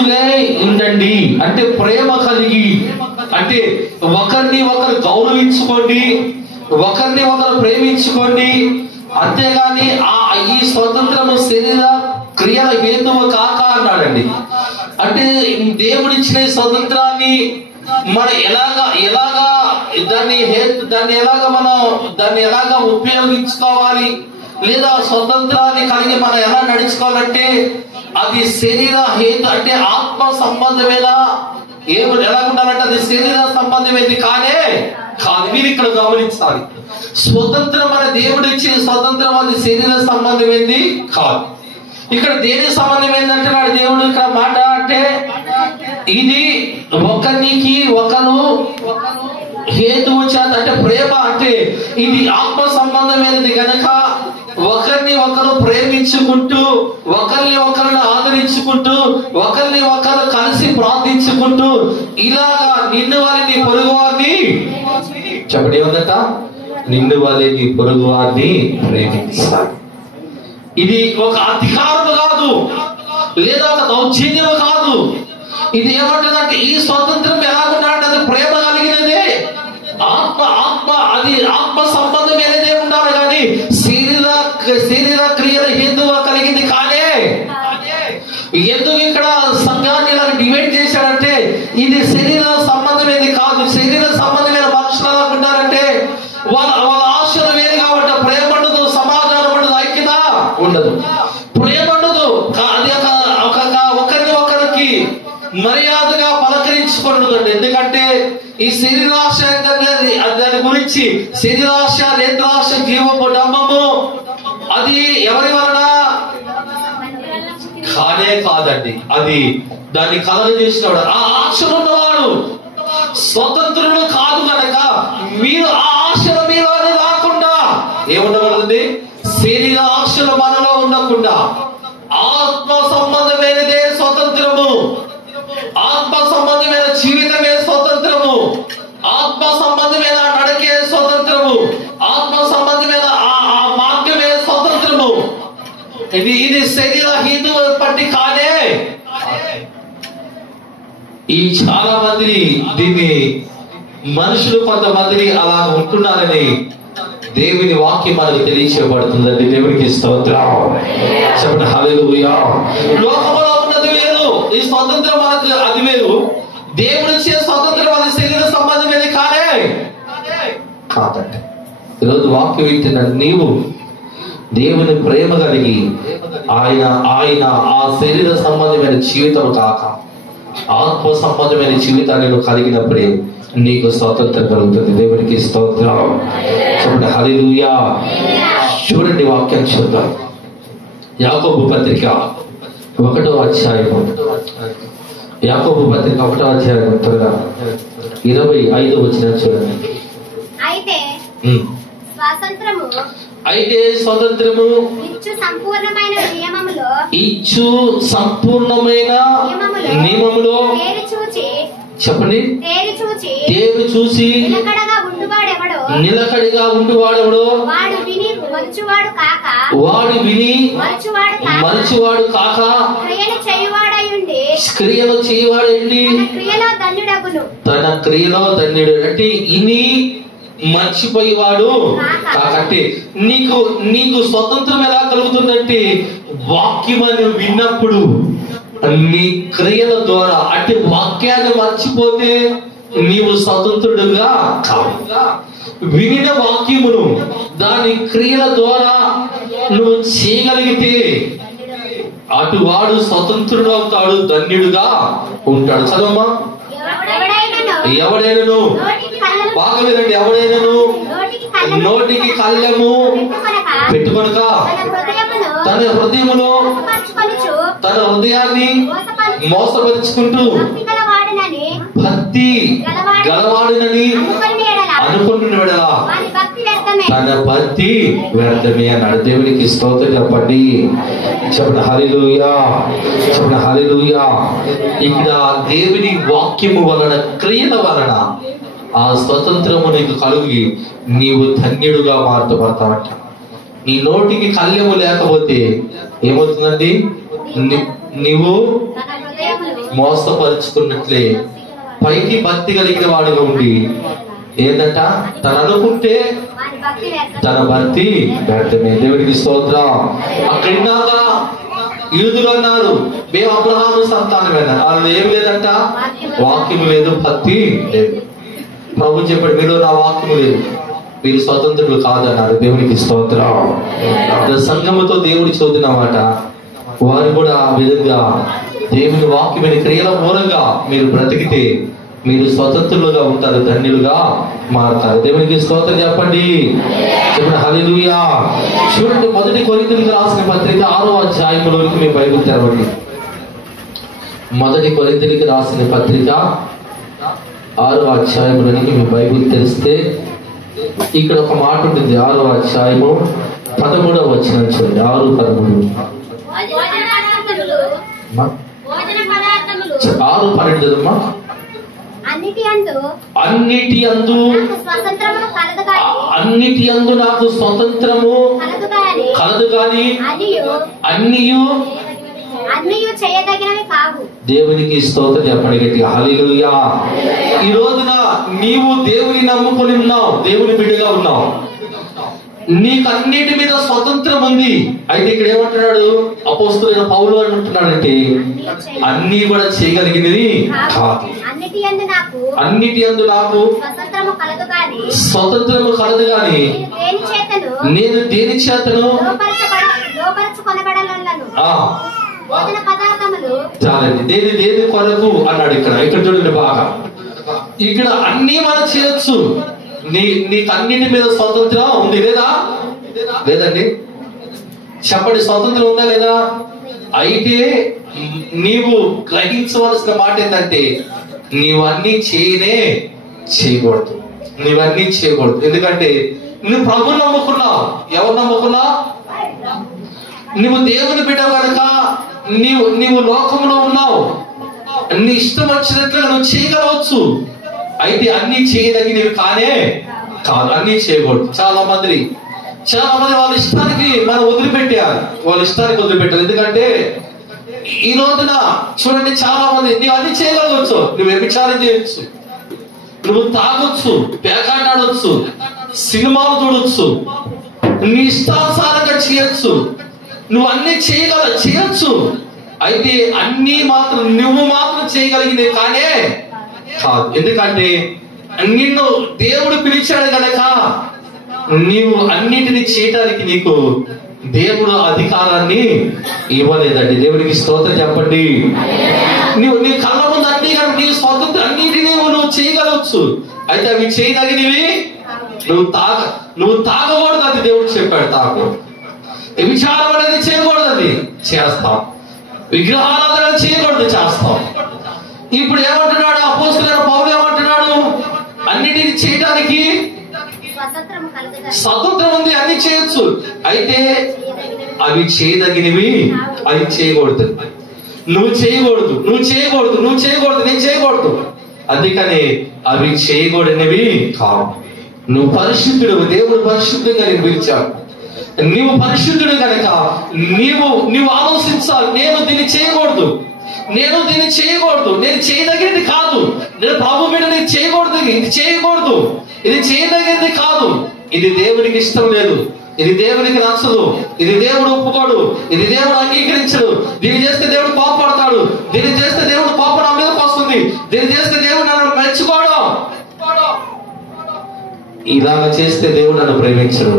దాసులే ఉండండి అంటే ప్రేమ కలిగి, అంటే ఒకరిని ఒకరు గౌరవించుకోండి, ఒకరిని ఒకరు ప్రేమించుకోండి. అంతేగాని ఈ స్వతంత్రము శరీర క్రియల హేతువు కాక అన్నాడండి. అంటే దేవుడిచ్చిన స్వతంత్రాన్ని మనం ఎలాగా దాన్ని ఎలాగా ఉపయోగించుకోవాలి, లేదా స్వతంత్రాన్ని కలిగి మనం ఎలా నడుచుకోవాలంటే అది శరీర హేతు అంటే ఆత్మ సంబంధమైన ఎలా ఉండాలంటే అది శరీర సంబంధమైంది కాదు. మీరు ఇక్కడ గమనించాలి, స్వతంత్రం మన దేవుడు ఇచ్చే స్వతంత్రం అది శరీర సంబంధమైంది కాదు. ఇక్కడ దేని సంబంధమైందంటే నాడు దేవుడు ఇక్కడ మాట అంటే ఇది ఒకరికి ఒకరు హేతువు చేత అంటే ప్రేమ అంటే ఇది ఆత్మ సంబంధమైనది గనక ఒకరిని ఒకరు ప్రేమించుకుంటూ, ఒకరిని ఒకరిని ఆదరించుకుంటూ, ఒకరిని ఒకరు కలిసి ప్రార్థించుకుంటూ ఇలాగా నిన్ను వారిని పొరుగు వారిని చెప్పండి ఏమందట, నిన్ను వారిని పొరుగు వారిని ప్రేమించాలి. ఇది ఒక అధికారము కాదు, లేదా ఒక దౌర్జన్యము కాదు. ఇది ఏమంటుందంటే ఈ స్వాతంత్రం ఎలాగుండాలంటే అది ప్రేమ కలిగినదే, అది ఆత్మ సంబంధమైనదే ఉండాలి కానీ శరీర క్రియల హేతువు కలిగింది కాదే. ఎందుకు ఇక్కడ సంఘాన్ని ఇలా డివైడ్ చేశాడంటే ఇది శరీర సంబంధమైనది కాదు. శరీర సంబంధమైన మనుషులు ఎలా ఉంటారంటే వాళ్ళ ఆశలు వేరుగా ఉంటాయి. ప్రేమ ఉండదు, సమాధానం ఉండదు, ఐక్యత ఉండదు, ప్రేమ ఉండదు. అది ఒకరిని ఒకరికి మర్యాదగా పలకరించుకుంటుందండి. ఎందుకంటే ఈ శరీరాశ దాని గురించి శరీరాశ, నేత్రాశ, జీవము, డమ్మము అది ఎవరి వలన కాదండి. అది దాన్ని కలగజేసినవాడు, ఆ ఆశలు ఉన్నవాడు స్వతంత్రుడు కాదు కనుక మీరు ఆ ఆశలు మీలోనే రాకుండా ఏముండకూడదండి, శరీర ఆశలు మనలో ఉండకుండా ఆత్మ సంబంధమైనదే స్వతంత్రము, ఆత్మ సంబంధమైన జీవితమే స్వతంత్రము, ఆత్మ సంబంధమైన నడకే స్వతంత్రము, ఆత్మ సంబంధమైన ఆ మార్గమే స్వతంత్రము. ఇది శరీర హిందూ పట్టి కాదే. ఈ చాలా మంది దీన్ని మనుషులు కొంతమందిని అలా ఉంటున్నారని దేవుని వాక్యం మనకు తెలియచేయబడుతుందండి. దేవునికి స్తోత్రం చెప్పండి, హల్లెలూయా. లోకములో ఉన్నది వేరు, ఈ స్వతంత్రం మనకు అది వేరు. దేవుడు ఇచ్చే స్వతంత్రం అది శరీర సంబంధమైనది కాదండి. ఈరోజు వాక్యం వింటున్న నీవు దేవుని ప్రేమ కలిగి ఆయన ఆ శరీర సంబంధమైన జీవితం కాక ఆత్మ సంబంధమైన జీవితాన్ని నువ్వు కలిగినప్పుడే నీకు స్వాతంత్రం కలుగుతుంది. దేవునికి స్తోత్రం చెప్పండి, హల్లెలూయా. చూడండి వాక్యం చూద్దాం. యాకోబు పత్రిక 1వ అధ్యాయం, యాకోబు పత్రిక 1వ అధ్యాయం త్వరగా 25 వచనం చూడండి. అయితే స్వాతంత్రము ఇచ్చు సంపూర్ణమైన నియమములో చెప్పండి, తేరు చూసి నిలకడగా ఉండువాడెవడో వాడు విని మరచువాడు కాక క్రియలు చేయవాడండి తన క్రియలో ధన్యుడు. అంటే ఇని మర్చిపోయేవాడు కాకంటే నీకు స్వతంత్రం ఎలా కలుగుతుందంటే వాక్యమని విన్నప్పుడు నీ క్రియల ద్వారా, అంటే వాక్యాన్ని మర్చిపోతే నీవు స్వతంత్రుడుగా కావు. వినిన వాక్యమును దాని క్రియల ద్వారా నువ్వు చేయగలిగితే అటువాడు స్వతంత్రుడు అవుతాడు, ధన్యుడుగా ఉంటాడు. చదవమ్మా. ఎవడైనను బాగా వినండి, ఎవడైనను నోటికి కళ్ళెము పెట్టుకొనక తన హృదయములో తన హృదయాన్ని మోసపరుచుకుంటూ భక్తి గలవాడునని అనుకుంటున్నాడా తన భక్తి వ్యర్థమే అన్నాడు. దేవునికి స్తోత్రం చెప్పండి, చెప్పండి హల్లెలూయా, చెప్పండి హల్లెలూయా. ఇక్కడ దేవుని వాక్యము వలన, క్రియల వలన ఆ స్వతంత్రము నీకు కలిగి నీవు ధన్యుడుగా మారుతపడతావట. నీ నోటికి కళ్ళెము లేకపోతే ఏమవుతుందండి, నీవు మోసపరుచుకున్నట్లే పైకి భక్తి కలిగిన వాడిగా ఉండి ఏంటంట తను అనుకుంటే తన భక్తి వ్యర్థమే. దేవుడికి స్తోత్రం. అక్కడిన్నాక యూదులు అన్నారు మేము అబ్రహాము సంతానమేనా, వాళ్ళు ఏం లేదంట, వాక్యం లేదు, భక్తి లేదు. ప్రభు చెప్పాడు మీరు నా వాక్యము లేదు, మీరు స్వతంత్రులు కాదన్నారు. దేవునికి స్తోత్రం. సంఘముతో దేవుడి చదువుతున్నమాట వారు కూడా ఆ విధంగా దేవుని వాక్యమైన క్రియల మూలంగా మీరు బ్రతికితే మీరు స్వతంత్రులుగా ఉంటారు, ధన్యులుగా మారుతారు. దేవునికి స్తోత్రం చెప్పండి. చెప్పండి హల్లెలూయా. చూడండి 1 కొరింథీయులకు రాసిన పత్రిక 6వ అధ్యాయంలోనికి మీ బైబిల్ తెరవండి. 1 కొరింథీయులకు రాసిన పత్రిక 6వ అధ్యాయంలోనికి మీ బైబిల్ తెరిస్తే ఇక్కడ ఒక మాట ఉంటుంది. 6వ అధ్యాయము 13వ వచనం చూడండి. 6:13. 6:12 చదువుమా. అన్నిటి యందు నాకు స్వతంత్రము కలదు గాని అన్నియు చేయదగినవి కావు. దేవునికి స్తోత్రం చెప్పండి గట్టిగా హల్లెలూయా. ఈ రోజున నీవు దేవుని నమ్ముకొని ఉన్నావు, దేవుని బిడ్డగా ఉన్నావు, నీకు అన్నిటి మీద స్వతంత్రం ఉంది. అయితే ఇక్కడ ఏమంటున్నాడు అపోస్తలుడైన పౌలు అంటున్నాడంటే అన్ని కూడా చేయగలిగినది కాదు. అన్నిటి యందు నాకు స్వతంత్రము కలదు గాని నేను దేని చేతను చాలండి. దేని కొరకు అన్నాడు. ఇక్కడ చూడండి బాగా, ఇక్కడ అన్ని మనం చేయొచ్చు. నీకు అన్నిటి మీద స్వతంత్రం ఉంది లేదా? లేదండి. చెప్పండి, స్వతంత్రం ఉందా లేదా? అయితే నీవు గ్రహించవలసిన మాట ఏంటంటే నీవన్నీ చేయకూడదు. నీవన్నీ చేయకూడదు. ఎందుకంటే నువ్వు ప్రభువు నమ్ముకున్నావు. ఎవరు నమ్ముకున్నా? నువ్వు దేవుని బిడ్డ కనుక నీవు లోకంలో ఉన్నావు. నీ ఇష్టం వచ్చినట్లుగా నువ్వు చేయగలవచ్చు. అయితే అన్ని చేయదగినవి కానే కాదు, అన్ని చేయకూడదు. చాలా మంది వాళ్ళ ఇష్టానికి మనం వదిలిపెట్టాలి. వాళ్ళ ఇష్టానికి వదిలిపెట్టాలి. ఎందుకంటే ఈ రోజున చూడండి చాలా మంది నువ్వు అన్ని చేయగలవచ్చు. నువ్వు వ్యభిచారం చేయొచ్చు, నువ్వు తాగొచ్చు, పేకాటాడొచ్చు, సినిమాలు చూడొచ్చు, నీ ఇష్టానుసారంగా చేయొచ్చు, నువ్వు అన్ని చేయొచ్చు. అయితే అన్ని మాత్రం నువ్వు మాత్రం చేయగలిగినవి కానే కాదు. ఎందుకంటే నిన్ను దేవుడు పిలిచాడు గనక నీవు అన్నిటిని చేయడానికి నీకు దేవుడు అధికారాన్ని ఇవ్వలేదండి. దేవుడికి స్తోత్రం చెప్పండి. నీ కళ్ళ ముందు అన్ని నీ స్వతంత్రం అన్నిటినీ నువ్వు చేయగలవచ్చు. అయితే అవి చేయదగినవి నువ్వు తాగకూడదు. అది దేవుడు చెప్పాడు తాగకూడదు. విచారం అనేది చేయకూడదు, అది చేస్తాం. విగ్రహారాధన చేయకూడదు, చేస్తాం. ఇప్పుడు ఏమంటున్నాడు అపోస్తలుడైన పౌలు? ఏమంటున్నాడు? అన్నిటిని చేయడానికి స్వతంత్రం ఉంది, అన్ని చేయొచ్చు. అయితే అవి చేయదగినవి అవి చేయకూడదు. నువ్వు చేయకూడదు. నేను చేయకూడదు. అందుకని అవి చేయకూడనివి కావు. నువ్వు పరిశుద్ధుడు, దేవుడు పరిశుద్ధంగా నేను పిలిచాడు. నీవు పరిశుద్ధుడు కనుక నీవు ఆలోచించాలి. నేను దీన్ని చేయకూడదు, నేను చేయదగినది కాదు. నేను ప్రభు మీద నేను చేయకూడదు, ఇది చేయకూడదు, ఇది చేయదగినది కాదు, ఇది దేవునికి ఇష్టం లేదు, ఇది దేవునికి నచ్చదు, ఇది దేవుడు ఒప్పుకోడు, ఇది దేవుడు అంగీకరించడు, దీన్ని చేస్తే దేవుడు కోపపడతాడు, దీన్ని చేస్తే దేవుడు కోపం నా మీదకి వస్తుంది, దీన్ని చేస్తే దేవుడు నన్ను మెచ్చుకోడు, ఇలాగ చేస్తే దేవుడు నన్ను ప్రేమించడు.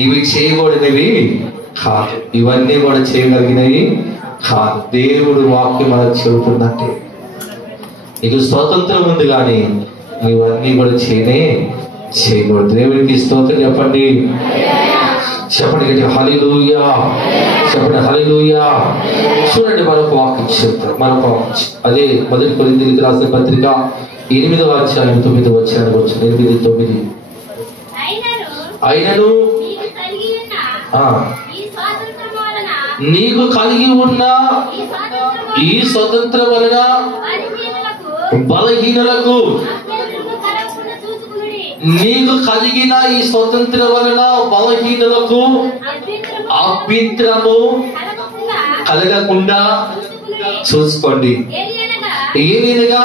ఇవి చేయకూడనివి కాదు, ఇవన్నీ కూడా చేయగలిగినవి కాదు. దేవుడు వాక్యం మనకు చెబుతుందంటే నీకు స్వాతంత్రం ఉంది, కానీ ఇవన్నీ కూడా చేయకూడదు. దేవుడికి స్తోత్రం చెప్పండి. హల్లెలూయా. చెప్పండి హల్లెలూయా. చూడండి మరొక వాక్యం చెప్తారు. అదే 1 కొరింథీయులకు రాసిన పత్రిక 8వ అధ్యాయం 9వ వచనానికి వచ్చిన 8-9. అయినను నీకు కలిగి ఉన్న ఈ స్వతంత్రం వలన బలహీనులకు, నీకు కలిగిన ఈ స్వతంత్రం వలన బలహీనులకు అభ్యంతరము కలగకుండా చూసుకోండి. ఏలినగా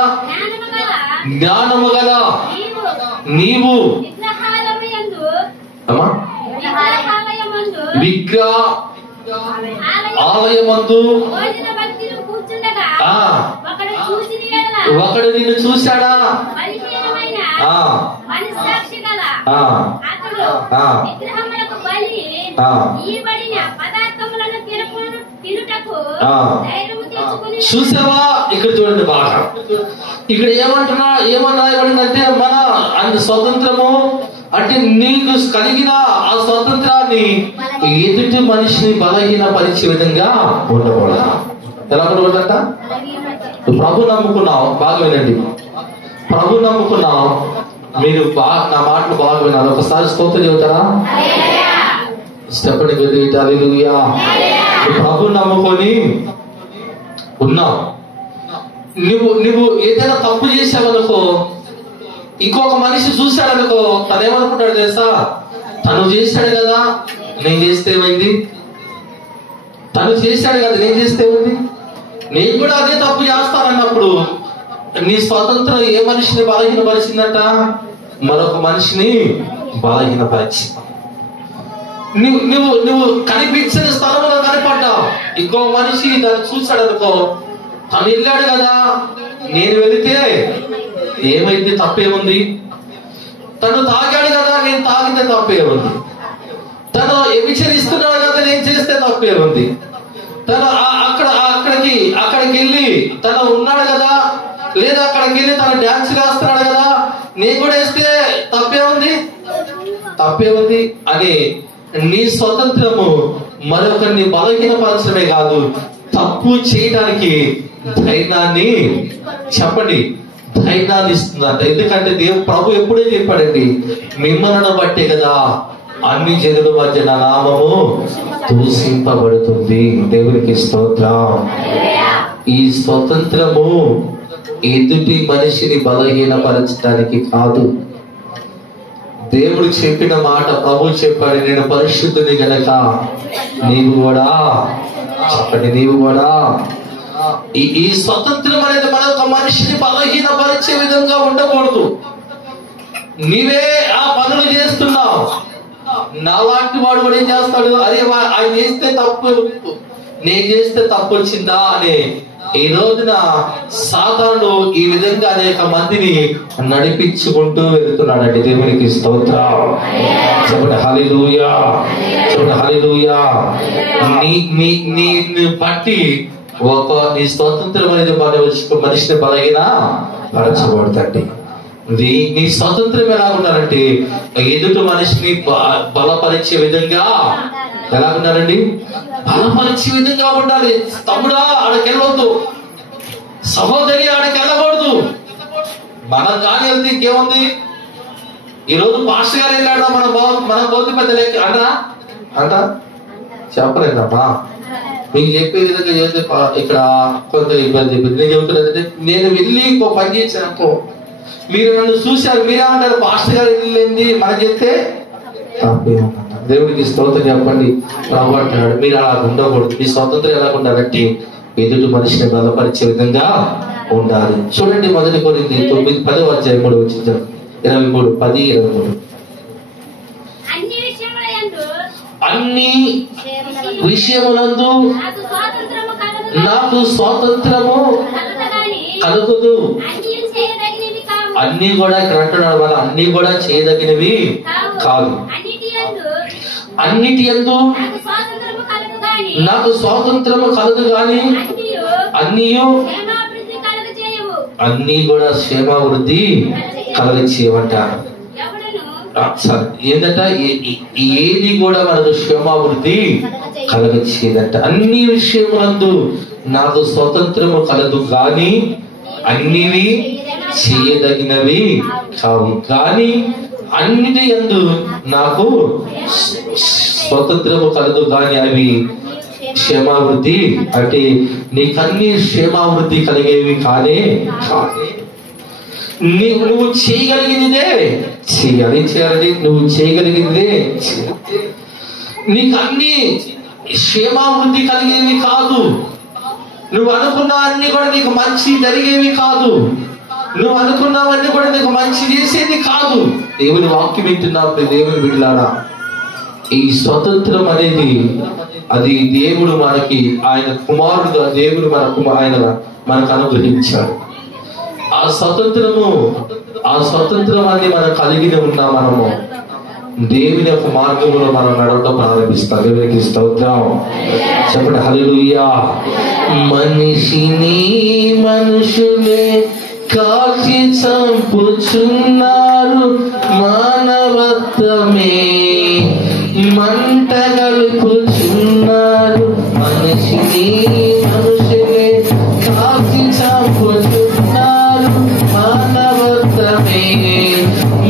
జ్ఞానము గల నీవు విగ్రహ ఆలయమందు ఒకడు నిన్ను చూశాడా? చూసావా? ఇక్కడ చూడండి బాగా, ఇక్కడ ఏమన్నా రాయబడిందంటే మన అంత స్వతంత్రము అంటే నీకు కలిగిన ఆ స్వతంత్రాన్ని ఎదుటి మనిషిని బలహీనపరిచే విధంగా ఉండకూడదు. ఎలా ఉండకూడదంట? ప్రభు నమ్ముకున్నావు, బాగా వినండి. ప్రభు నమ్ముకున్నావు, మీరు నా మాటలు బాగా వినాలి. ఒకసారి స్తోత్రం చెబుతారా? చెప్పండి హల్లెలూయా. ప్రభు నమ్ముకొని ఉన్నావు, నువ్వు ఏదైనా తప్పు చేసావనుకో, ఇంకొక మనిషి చూశాడనుకో, తనేమనుకుంటాడు తెలుసా? తను చేశాడు కదా, నేను చేస్తే ఏమైంది? తను చేశాడు కదా, నేను చేస్తే ఏమైంది? నేను కూడా అదే తప్పు చేస్తానన్నప్పుడు నీ స్వతంత్రం ఏ మనిషిని బలహీనపరిచిందట? మరొక మనిషిని బలహీనపరిచి నువ్వు కనిపించని స్థలంలో కనపడ్డావు. ఇంకో మనిషి దాన్ని చూశాడు అనుకో, తను వెళ్ళాడు కదా, నేను వెళితే ఏమైంది? తప్పేముంది? తను తాగాడు కదా, నేను తాగితే తప్పేముంది? తను వ్యభిచరిస్తున్నాడు కదా, నేను చేస్తే తప్పేముంది? తను అక్కడికి వెళ్ళి తను ఉన్నాడు కదా, లేదా అక్కడికి వెళ్ళి తను డాన్స్ వేస్తున్నాడు కదా, నేను కూడా వేస్తే తప్పేముంది అని నీ స్వతంత్రము మరొకరిని బలహీనపరచడమే కాదు, తప్పు చేయడానికి ధైర్యాన్ని ఇస్తుందంట. ఎందుకంటే ప్రభు ఎప్పుడే చెప్పాడండి, మిమ్మల్ని బట్టే కదా అన్ని జనుల మధ్య నా నామము దూషింపబడుతుంది. దేవునికి స్తోత్రం. ఈ స్వతంత్రము ఎదుటి మనిషిని బలహీనపరచడానికి కాదు. దేవుడు చెప్పిన మాట, ప్రభు చెప్పాడు, నేను పరిశుద్ధుని గనక నీవు కూడా ఈ స్వతంత్రం అనేది మరొక మనిషిని బలహీనపరిచే విధంగా ఉండకూడదు. నీవే ఆ పనులు చేస్తున్నావు, నాలాంటి వాడు కూడా ఏం చేస్తాడు? అరే ఆయన చేస్తే తప్పు, నేను చేస్తే తప్పు వచ్చిందా అని ఈ రోజున సాతానుడు ఈ విధంగా అనేక మందిని నడిపించుకుంటూ వెళ్తున్నాడండి. దేవునికి స్తోత్రం. చెప్పండి హల్లెలూయా. నీ బట్టి నీ స్వతంత్రం అనేది మనిషిని బలహీన పరచబడుతుంది. నీ స్వతంత్రం ఎలా ఉన్నారంటే ఎదుటి మనిషిని బలపరిచే విధంగా ఎలా ఉన్నారండి? బలపరిచే విధంగా ఉండాలి. తమ్ముడా ఆడకి వెళ్ళవద్దు, సహోదరి ఆడకి వెళ్ళకూడదు. మనం కానీ వెళ్తే ఇంకేముంది? ఈరోజు పాస్టర్ గారు వెళ్ళాడా, మన బౌద్ధ పెద్దలకి అంట చెప్పలేదమ్మా. మీకు చెప్పే విధంగా చేస్తే ఇక్కడ కొంత ఇబ్బంది. నేను చెబుతున్నది, నేను వెళ్ళి ఇంకో పని చేశాను, మీరు నన్ను చూశారు, మీరేమంటారు? పాస్టర్ గారు వెళ్ళింది మనం చెప్తే దేవుడికి స్తోత్రం చెప్పండి. ప్రభు అంటున్నాడు, మీరు అలా ఉండకూడదు. మీ స్వతంత్రం ఎలా ఉండాలంటే ఎదుటి మనిషిని బలపరిచే విధంగా ఉండాలి. చూడండి, 1 కొరింథీ 9:10 23 అన్ని విషయములందు నాకు స్వాతంత్రము కలుగుదు. అన్ని కూడా ఇక్కడ అంటున్నాడు, వాళ్ళు అన్ని కూడా చేయదగినవి కాదు. అన్నిటి యందు నాకు స్వాతంత్రము కలదు గాని అన్ని కూడా క్షేమాభివృద్ధి కలగచేయమంటారు. ఏంటంట? ఏది కూడా మనకు క్షేమాభివృద్ధి కలగచేయదంట. అన్ని విషయములందు నాకు స్వతంత్రము కలదు గాని అన్నివి చేయదగినవి కావు. కానీ అన్నిటి యందు నాకు స్వతంత్రము కలదు కానీ అవి క్షేమాభివృద్ధి అంటే నీకన్నీ క్షేమాభివృద్ధి కలిగేవి కానే కాదు. నువ్వు చేయగలిగినదే చేయాలి. నువ్వు చేయగలిగినదే నీకు అన్ని క్షేమాభివృద్ధి కలిగేవి కాదు. నువ్వు అనుకున్న అన్ని కూడా నీకు మంచి జరిగేవి కాదు. నువ్వు అనుకున్నవన్నీ కూడా నీకు మంచి చేసేది కాదు. దేవుని వాక్యం వింటున్నప్పుడు దేవుని బిడ్డలారా, ఈ స్వతంత్రం అనేది అది దేవుడు మనకి, ఆయన కుమారుడు దేవుడు ఆయన మనకు అనుగ్రహించాడు. ఆ స్వతంత్రాన్ని మనం కలిగి ఉన్న మనము దేవుని యొక్క మార్గంలో మనం నడవడం ప్రారంభిస్తాం. దేవునికి స్తోత్రం చెప్పండి, హల్లెలూయా. మనుషులే కాల్చి చంపుచున్నారు, మానవత్వమే మంట గలుపుచున్నారు. మనుషులే కాల్చి చంపుచున్నారు, మానవత్వమే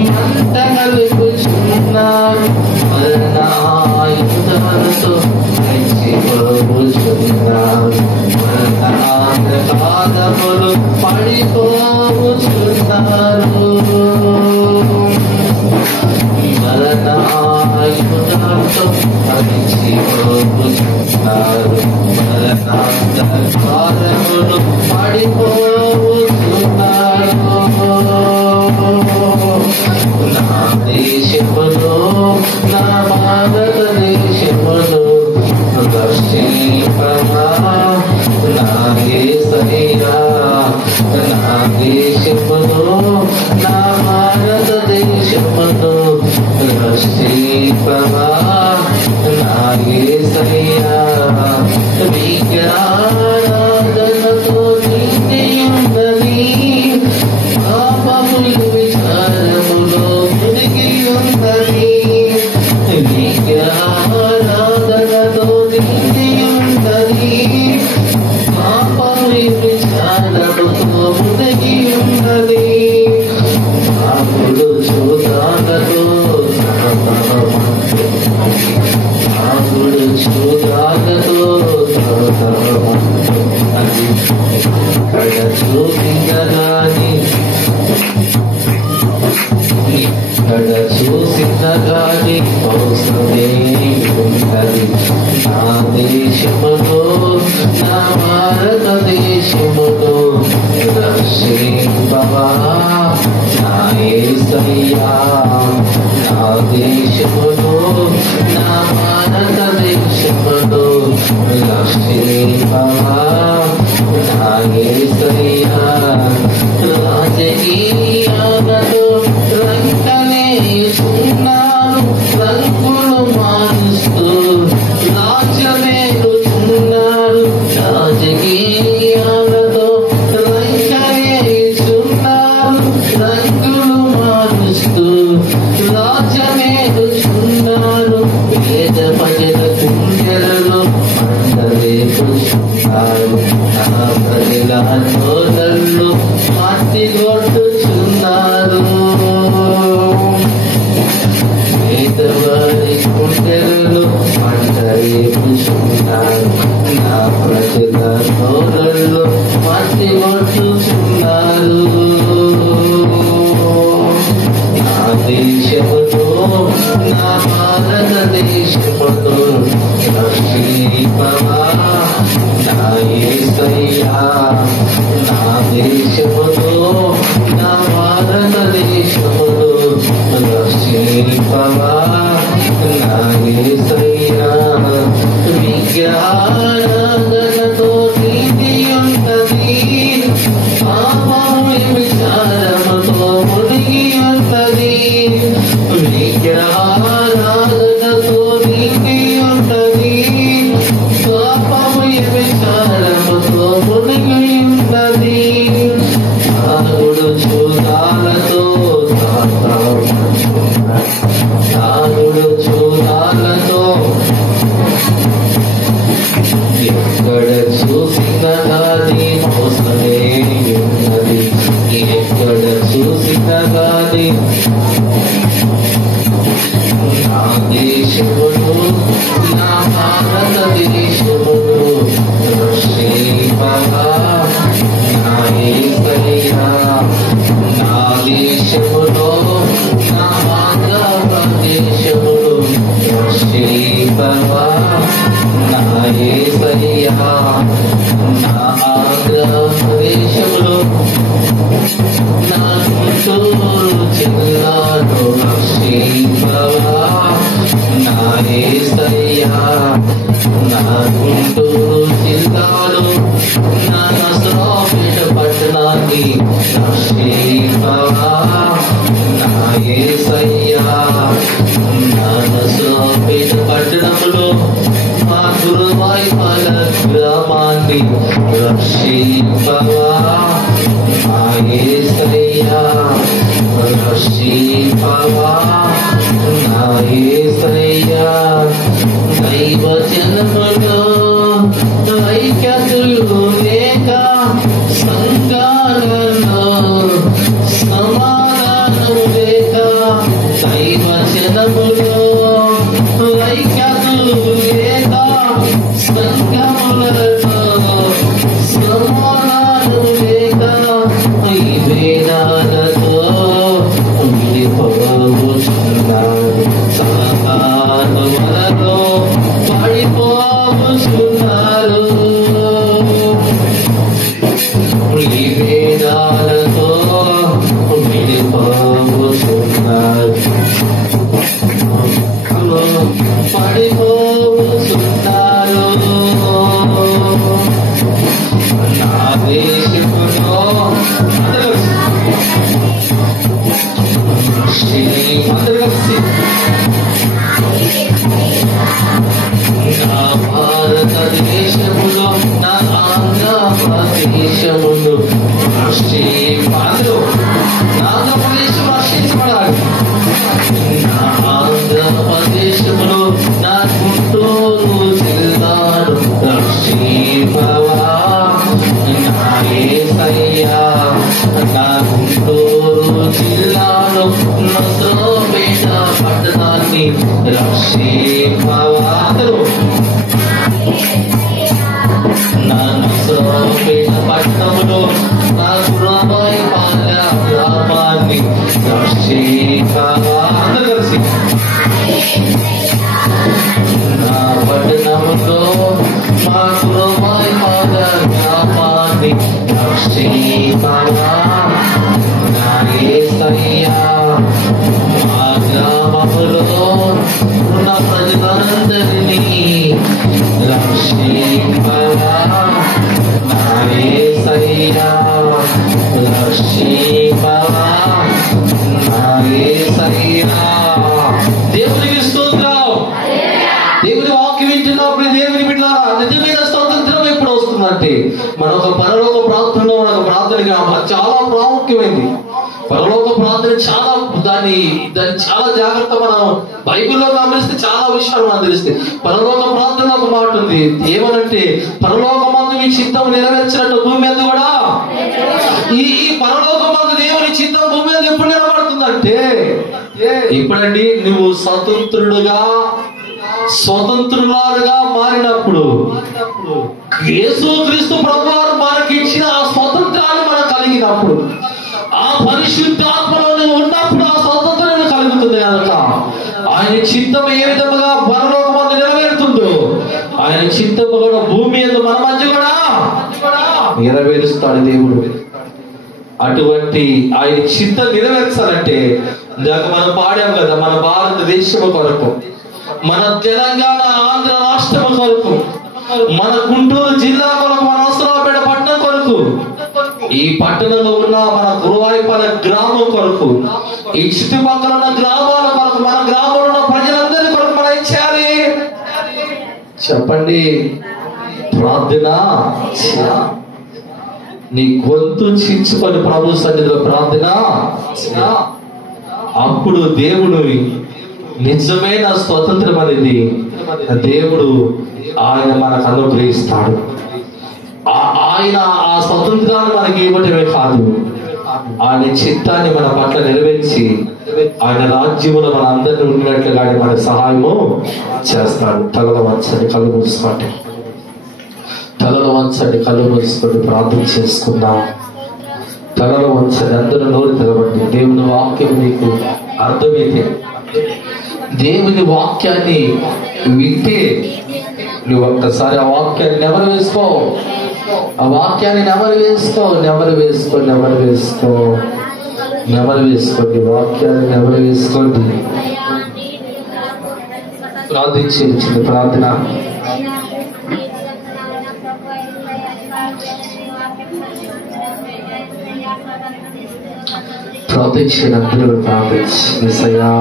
మంట గలుపుచున్నారు. మరణాయుధాలతో రెచ్చిపోచున్నారు, మరణాంధకారములు పడిపోచున్నారు. మరణాయుధాలతో రెచ్చిపోచున్నారు, మరణాంధకారములు పడిపోచున్నారు. నా దేశములో, నా భారతదేశములో రక్షింపమా నా యేసయ్యా. నా దేశములో, నా భారతదేశములో రక్షింపమా నా యేసయ్యా. విజ్ఞానాదనతో నిండియున్నది, పాపముల విచారములో మునిగి ఉన్నది. విజ్ఞానాదనతో నిండియున్నది, పాపముల విచారములో మునిగి ఉన్నది. అప్పుడు చూడాలతో కడ చూసిందగాని అవసరమే ఉంటది. నా దేశములో, నా భారతదేశములో రక్షింపవా నా యేసయ్యా. నా దేశములో, నా భారతదేశములో రక్షింపవా నా యేసయ్యా. రాజకీయాలతో రంకలేస్తున్నారు, రంగులు మారుస్తూ రాజ్యమేలుతున్నారు. రాజకీయాలతో రంకలేస్తున్నారు, రంగులు మారుస్తూ రాజ్యమేలుతున్నారు. పేద ప్రజల గుండెలలో మంటలేపుతున్నారు, నా ప్రజల నోళ్ళల్లో మట్టి కొట్టుచున్నారు. పేదవారి గుండెలలో మంటలేపుతున్నారు, నా ప్రజల నోళ్ళల్లో మట్టి కొట్టుచున్నారు. నా దేశములో, నా భారతదేశములో రక్షింపవా నా యేసయ్యా. నా దేశములో, నా భారతదేశములో రక్షింపవా నా యేసయ్యా. విజ్ఞానాదనతో నీతి ఉన్నది, పాపముల విచారముతో మునిగి ఉన్నది. విజ్ఞానాదనతో నీతి ఉన్నది, పాపముల విచారముతో మునిగి ఉన్నది. యేసయ్యా నా గుంటూరు జిల్లాలో నా నసరాపేట పట్టణాన్ని రక్షింపవా నా యేసయ్యా నా నసరాపేట పట్టణంలో మా గురువాయిపాల గ్రామాన్ని రక్షింపవా నా యేసయ్యా రక్షింపవా నా యేసయ్యా దైవ జనములో ఐక్యతలు లేక సంఘాలలో సమాధానం లేక దైవ జనములో ఐక్యతలు లేక సంఘములలో సమాధానం లేక ఈ వేదాలతో విడిపోవచ్చున్నారు సమాధానములలో పడిపోవచ్చున్నారు ఈ వేదాలతో విడిపోవచ్చున్నారు పడిపోవచ్చున్నారు నా దేశములో నా భారతదేశములో నా ఆంధ్రప్రదేశములో ఆంధ్రప్రదేశం రక్షించబడాలి నా ఆంధ్రప్రదేశములో నా గుంటూరు జిల్లాను రక్షింపవా నా యేసయ్యా నా గుంటూరు జిల్లాలో నసరాపేట పట్టణాన్ని రక్షింపవా నా నసరాపేట పట్టణంలో నా గురువాయిపాల గ్రామాన్ని రక్షింపవా అందరూ కలిసి నా పట్టణంలో మా గురువాయిపాల గ్రామాన్ని రక్షింపవా నా యేసయ్యా మా గ్రామములో ఉన్న ప్రజలందరినీ రక్షింపవా నా యేసయ్యా రక్షింపవా నా యేసయ్యా దేవునికి స్తోత్రం. దేవుని వాక్యం వింటున్నప్పుడు దేవుని బిడ్డలారా నిజమైన స్వతంత్రం ఎప్పుడు వస్తుందంటే మన ఒక పరలోక ప్రార్థనలో మన ప్రార్థనగా చాలా ప్రాముఖ్యమైంది. పరలోక ప్రార్థన చాలా దాన్ని చాలా జాగ్రత్త మనం బైబిల్లో గమనిస్తే చాలా విషయాలు మనకు తెలుస్తాయి. పరలోక ప్రార్థన ఒక మాట ఉంది ఏమనంటే పరలోకమందు మీ చిత్తం నెరవేర్చినట్టు భూమి మీద కూడా ఈ పరలోకమందు దేవుని చిత్తం భూమి మీద ఎప్పుడు నిలబడుతుందంటే ఎప్పుడండి నువ్వు స్వతంత్రులుగా మారినప్పుడు యేసు క్రీస్తు ప్రభువారు మనకి ఇచ్చిన ఆ స్వతంత్రాన్ని మనం కలిగినప్పుడు ఆ పరిశుద్ధాత్మలో నువ్వు ఉన్నప్పుడు ఆ స్వతంత్రం కలుగుతుంది కనుక ఆయన చిత్తం ఏ విధముగా పరలోకమందు నెరవేరుతుందో ఆయన చిత్తము కూడా భూమి మీద మన మధ్య కూడా నెరవేరుస్తాడు దేవుడు. అటువంటి ఆయన చిత్తం నెరవేర్చాలంటే ఇందాక మనం పాడాం కదా మన భారతదేశం కొరకు మన తెలంగాణ ఆంధ్ర రాష్ట్రం కొరకు మన గుంటూరు జిల్లా కొరకు మన నసరాపేట పట్టణం కొరకు ఈ పట్టణంలో ఉన్న మన గురువాయిపాల గ్రామం కొరకు ఈ చుట్టుపక్కల ఉన్న గ్రామాల కొరకు మన గ్రామంలో ఉన్న ప్రజలందరి కొరకు మనం ఏం చేయాలి చెప్పండి? ప్రార్థన. నీ గొంతు చించుకొని ప్రభు సన్నిధిలో ప్రార్థన. అప్పుడు దేవుడు నిజమైన స్వతంత్రం అనేది దేవుడు ఆయన మనకు అనుగ్రహిస్తాడు. ఆయన ఆ స్వతంత్రాన్ని మనకి ఇవ్వటమే కాదు ఆయన చిత్తాన్ని మన పట్ల నెరవేర్చి ఆయన రాజ్యములో మన అందరినీ ఉండినట్లుగా మన సహాయము చేస్తాడు. తలలో వంచండి, కళ్ళు మూసుకోండి. తలలో వంచండి, కళ్ళు మూసుకొని ప్రార్థన చేసుకుందాం. తలలో వంచండి, అందరూ నోరు తెరవండి. దేవుని వాక్యం నీకు అర్థమైతే దేవుని వాక్యాన్ని వింటే నువ్వు ఒక్కసారి ఆ వాక్యాన్ని నెమరు వేసుకో. ఆ వాక్యాన్ని నెమరు వేసుకో. వాక్యాన్ని నెమరు వేసుకోండి. ప్రార్థించే చిన్న ప్రార్థన. ప్రార్థించినందరూ ప్రార్థించయ్యా.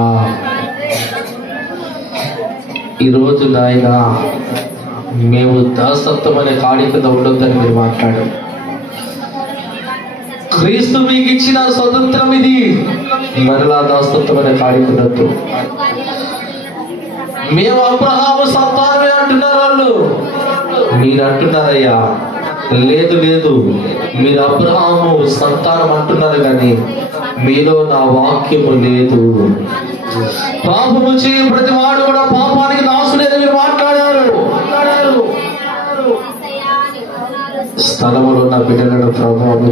ఈరోజు నాయన మేము దాసత్వం అనే కాడి కింద ఉండొద్దని మీరు మాట్లాడారు. క్రీస్తు మీకు ఇచ్చిన స్వతంత్రం ఇది, మరలా దాసత్వం అనే కాడి కిందొద్దు. మేము అబ్రహాము సంతానమే అంటున్నారు వాళ్ళు. మీరు అంటున్నారయ్యా, లేదు లేదు, మీరు అబ్రహాము సంతానం అంటున్నారు కానీ మీలో నా వాక్యము లేదు. పాపము చేయ ప్రతి వాడు కూడా పాపానికి నాశుడని మీరు మాట్లాడారు. స్థలములో ఉన్న బిడ్డలను ప్రభావం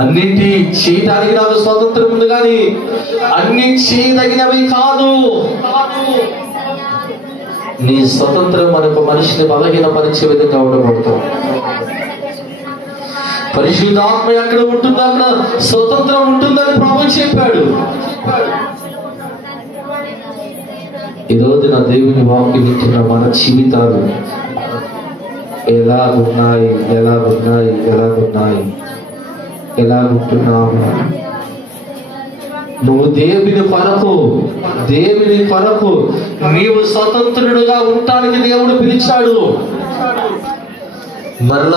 అన్నింటి చేయడానికి నాకు స్వాతంత్రం ఉంది కానీ అన్ని చేయదగినవి కాదు. నీ స్వతంత్రం మనకు మనిషిని బలహీనపరిచే విధంగా ఉండకూడదు. పరిశుద్ధాత్మ ఎక్కడ ఉంటుందో అక్కడ స్వతంత్రం ఉంటుందని ప్రభువు చెప్పాడు. ఈరోజు నా దేవుని వాక్యం వింటున్న మన జీవితాలు ఎలాగున్నాయి, ఎలాగున్నాయి, ఎలాగున్నాయి, ఎలాగుంటున్నాము? నువ్వు దేవుని కొరకు నీవు స్వతంత్రుడుగా ఉండటానికి దేవుడు పిలిచాడు. మరలా